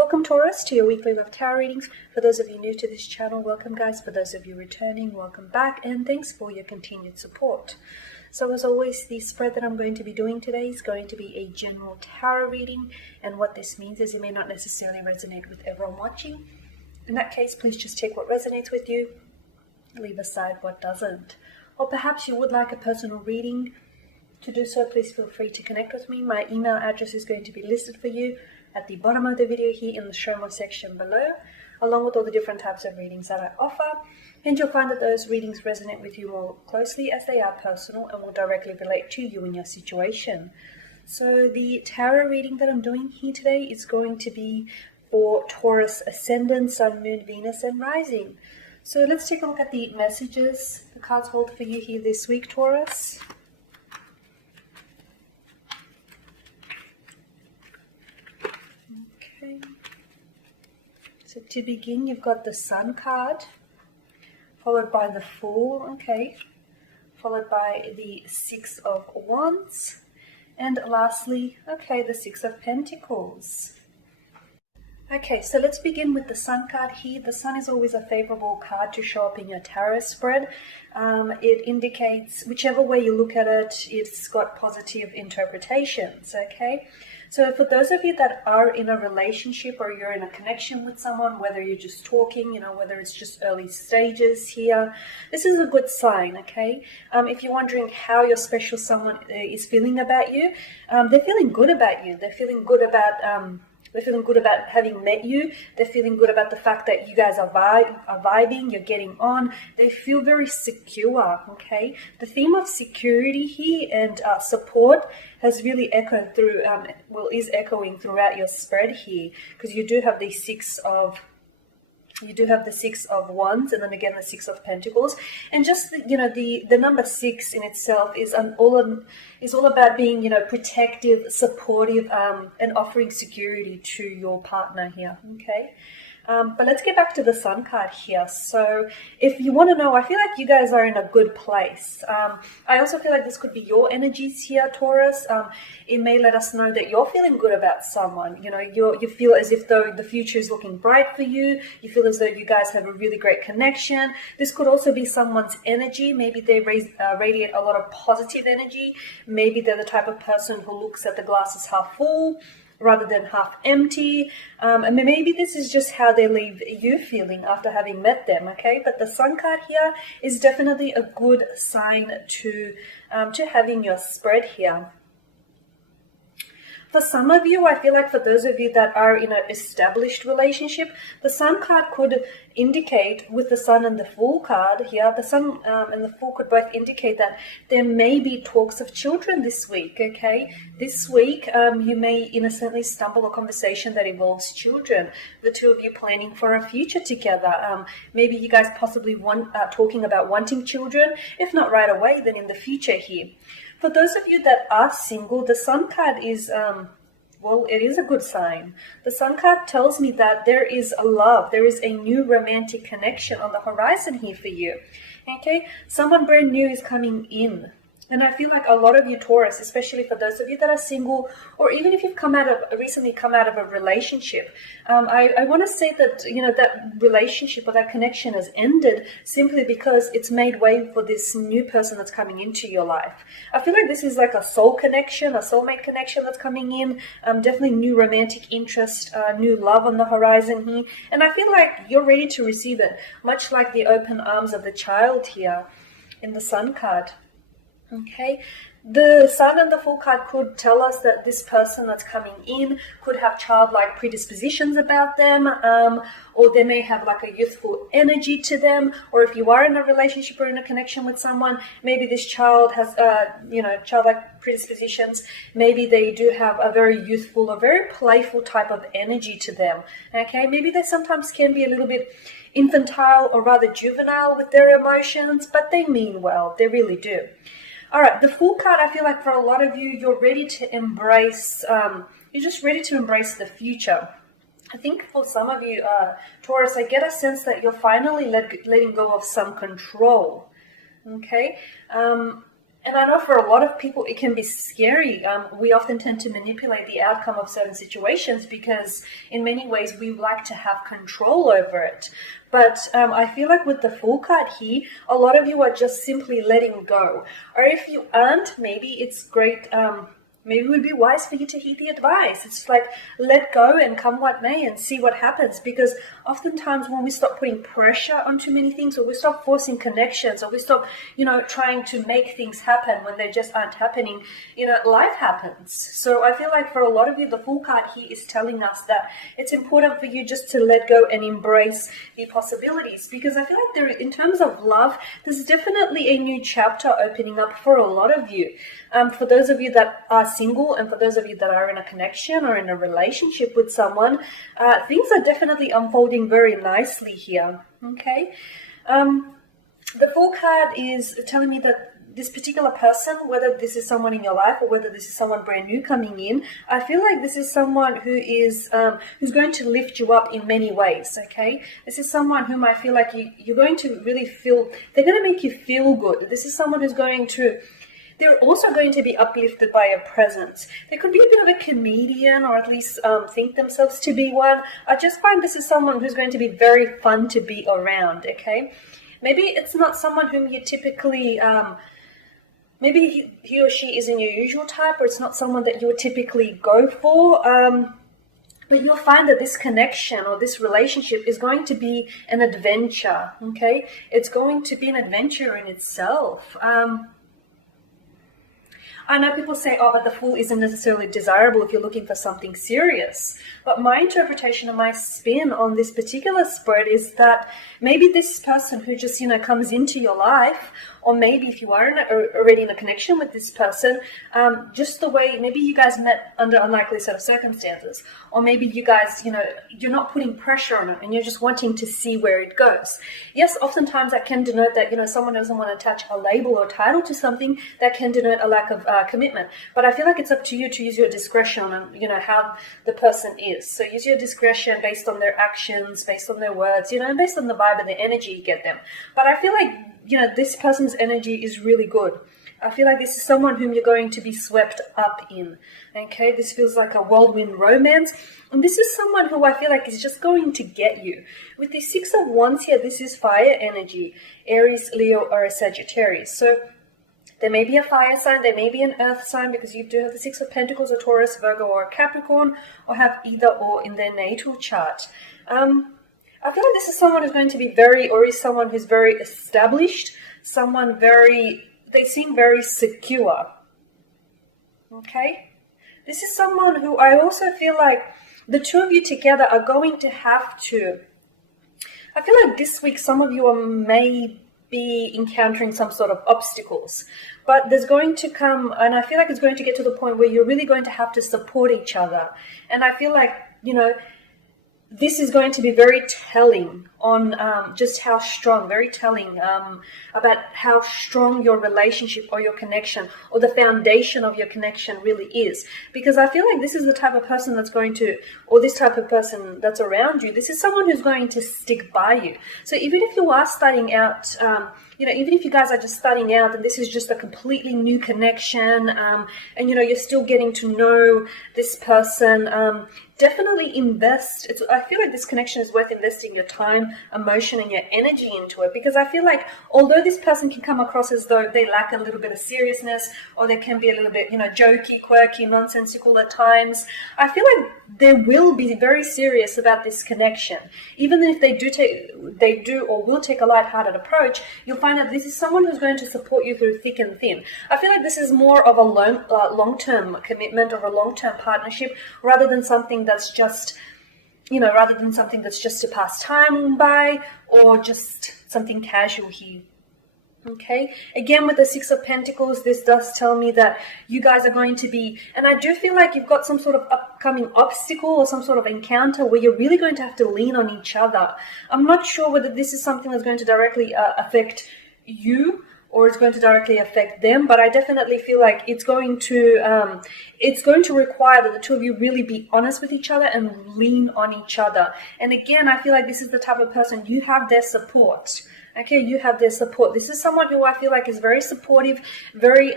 Welcome Taurus to your weekly love tarot readings. For those of you new to this channel, welcome guys. For those of you returning, welcome back, and thanks for your continued support. So as always, the spread that I'm going to be doing today is going to be a general tarot reading, and what this means is it may not necessarily resonate with everyone watching. In that case, please just take what resonates with you, leave aside what doesn't. Or perhaps you would like a personal reading. To do so, please feel free to connect with me. My email address is going to be listed for you at the bottom of the video here in the show more section below, along with all the different types of readings that I offer. And you'll find that those readings resonate with you more closely as they are personal and will directly relate to you and your situation. So the tarot reading that I'm doing here today is going to be for Taurus Ascendant, Sun, Moon, Venus, and Rising. So let's take a look at the messages the cards hold for you here this week, Taurus. So to begin, you've got the Sun card, followed by the Fool, okay, followed by the Six of Wands, and lastly, okay, the Six of Pentacles. Okay, so let's begin with the Sun card here. The Sun is always a favorable card to show up in your tarot spread. It indicates, whichever way you look at it, it's got positive interpretations, okay? So for those of you that are in a relationship or you're in a connection with someone, whether you're just talking, whether it's just early stages here, this is a good sign, okay? If you're wondering how your special someone is feeling about you, they're feeling good about you. They're feeling good about having met you. They're feeling good about the fact that you guys are vibing, you're getting on. They feel very secure, okay? The theme of security here and support has really echoed through, is echoing throughout your spread here, because you do have the Six of Wands, and then again the Six of Pentacles, and just the number 6 in itself is all about being protective, supportive, and offering security to your partner here. Okay. But let's get back to the Sun card here. So if you want to know, I feel like you guys are in a good place. I also feel like this could be your energies here, Taurus. It may let us know that you're feeling good about someone. You feel as if though the future is looking bright for you. You feel as though you guys have a really great connection. This could also be someone's energy. Maybe they radiate a lot of positive energy. Maybe they're the type of person who looks at the glass as half full rather than half empty, and maybe this is just how they leave you feeling after having met them, okay? But the Sun card here is definitely a good sign to having your spread here. For some of you, I feel like for those of you that are in an established relationship, the Sun card could indicate, with the Sun and the Fool card here, the Sun and the Fool could both indicate that there may be talks of children this week, okay? This week, you may innocently stumble a conversation that involves children, the two of you planning for a future together. Maybe you guys possibly talking about wanting children, if not right away, then in the future here. For those of you that are single, the Sun card is, it is a good sign. The Sun card tells me that there is a love, there is a new romantic connection on the horizon here for you. Okay, someone brand new is coming in. And I feel like a lot of you Taurus, especially for those of you that are single, or even if you've recently come out of a relationship, I want to say that that relationship or that connection has ended simply because it's made way for this new person that's coming into your life. I feel like this is like a soul connection, a soulmate connection that's coming in. Definitely new romantic interest, new love on the horizon here, and I feel like you're ready to receive it, much like the open arms of the child here in the Sun card. Okay, the Sun and the Fool card could tell us that this person that's coming in could have childlike predispositions about them, or they may have like a youthful energy to them, or if you are in a relationship or in a connection with someone, maybe this child has, childlike predispositions. Maybe they do have a very youthful or very playful type of energy to them. Okay, maybe they sometimes can be a little bit infantile or rather juvenile with their emotions, but they mean well, they really do. All right, the Fool card, I feel like for a lot of you, you're ready to embrace, you're just ready to embrace the future. I think for some of you, Taurus, I get a sense that you're finally letting go of some control, okay? And I know for a lot of people it can be scary. We often tend to manipulate the outcome of certain situations because in many ways we like to have control over it. But I feel like with the Fool card here, a lot of you are just simply letting go. Or if you aren't, maybe it's great. Maybe it would be wise for you to heed the advice. It's like, let go and come what may and see what happens. Because oftentimes when we stop putting pressure on too many things, or we stop forcing connections, or we stop, trying to make things happen when they just aren't happening, life happens. So I feel like for a lot of you, the Fool card here is telling us that it's important for you just to let go and embrace the possibilities. Because I feel like in terms of love, there's definitely a new chapter opening up for a lot of you. For those of you that are single, and for those of you that are in a connection or in a relationship with someone, things are definitely unfolding very nicely here. Okay, the Fool card is telling me that this particular person, whether this is someone in your life or whether this is someone brand new coming in, I feel like this is someone who is who's going to lift you up in many ways. Okay, this is someone whom I feel like you're going to really feel. They're going to make you feel good. This is someone who's going to. They're also going to be uplifted by your presence. They could be a bit of a comedian, or at least think themselves to be one. I just find this is someone who's going to be very fun to be around, okay? Maybe it's not someone whom you typically, maybe he or she isn't your usual type, or it's not someone that you would typically go for. But you'll find that this connection or this relationship is going to be an adventure, okay? It's going to be an adventure in itself. I know people say, oh, but the Fool isn't necessarily desirable if you're looking for something serious. But my interpretation and my spin on this particular spread is that maybe this person who just, comes into your life, or maybe if you are already in a connection with this person, just the way, maybe you guys met under unlikely set of circumstances, or maybe you guys, you're not putting pressure on it and you're just wanting to see where it goes. Yes, oftentimes that can denote that, someone doesn't want to attach a label or title to something. That can denote a lack of commitment. But I feel like it's up to you to use your discretion on, how the person is. So use your discretion based on their actions, based on their words, and based on the vibe and the energy you get them. But I feel like, this person's energy is really good. I feel like this is someone whom you're going to be swept up in. Okay, this feels like a whirlwind romance. And this is someone who I feel like is just going to get you. With the Six of Wands here, this is fire energy. Aries, Leo, or a Sagittarius. So there may be a fire sign, there may be an earth sign, because you do have the Six of Pentacles, a Taurus, Virgo, or a Capricorn, or have either or in their natal chart. I feel like this is someone who's going to be or is someone who's very established, they seem very secure. Okay? This is someone who I also feel like the two of you together are going to have to, I feel like this week some of you may be encountering some sort of obstacles, but there's going to come, and I feel like it's going to get to the point where you're really going to have to support each other. And I feel like, this is going to be very telling on just how strong, very telling about how strong your relationship or your connection or the foundation of your connection really is. Because I feel like this is the type of person that's going to, or this type of person that's around you, this is someone who's going to stick by you. So even if you are starting out, even if you guys are just starting out and this is just a completely new connection, and you're still getting to know this person, definitely invest. I feel like this connection is worth investing your time, emotion, and your energy into it, because I feel like although this person can come across as though they lack a little bit of seriousness, or they can be a little bit, jokey, quirky, nonsensical at times, I feel like they will be very serious about this connection. Even if they do or will take a lighthearted approach, you'll find that this is someone who's going to support you through thick and thin. I feel like this is more of a long-term commitment or a long-term partnership, rather than something that's just, to pass time by, or just something casual here. Okay, again with the Six of Pentacles, this does tell me that you guys are going to be, and I do feel like you've got some sort of upcoming obstacle or some sort of encounter where you're really going to have to lean on each other. I'm not sure whether this is something that's going to directly affect you or it's going to directly affect them, but I definitely feel like it's going to require that the two of you really be honest with each other and lean on each other. And again, I feel like this is the type of person, you have their support. Okay, you have their support. This is someone who I feel like is very supportive, very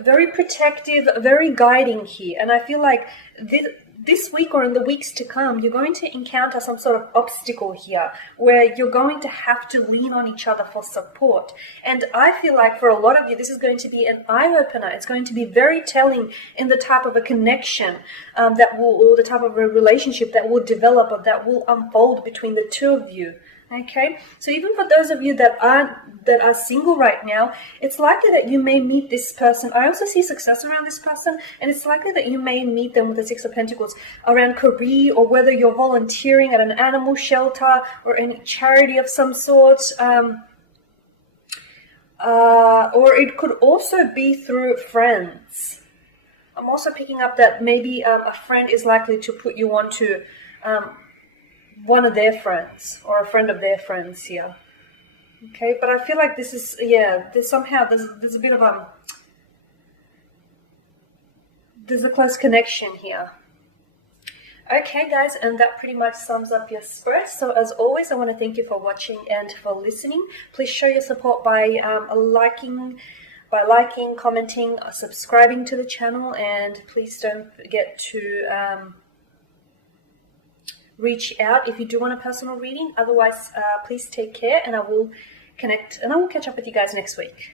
very protective, very guiding here. And I feel like this week or in the weeks to come, you're going to encounter some sort of obstacle here where you're going to have to lean on each other for support. And I feel like for a lot of you, this is going to be an eye-opener. It's going to be very telling in the type of a connection or the type of a relationship that will develop or that will unfold between the two of you. Okay, so even for those of you that are single right now, it's likely that you may meet this person. I also see success around this person, and it's likely that you may meet them with the Six of Pentacles around career, or whether you're volunteering at an animal shelter or any charity of some sort. Or it could also be through friends. I'm also picking up that maybe a friend is likely to put you on to one of their friends or a friend of their friends here. Okay, but I feel like this is, there's a bit of there's a close connection here. Okay guys, and that pretty much sums up your spread. So as always, I want to thank you for watching and for listening. Please show your support by liking, commenting, subscribing to the channel, and please don't forget to reach out if you do want a personal reading. Otherwise, please take care, and I will catch up with you guys next week.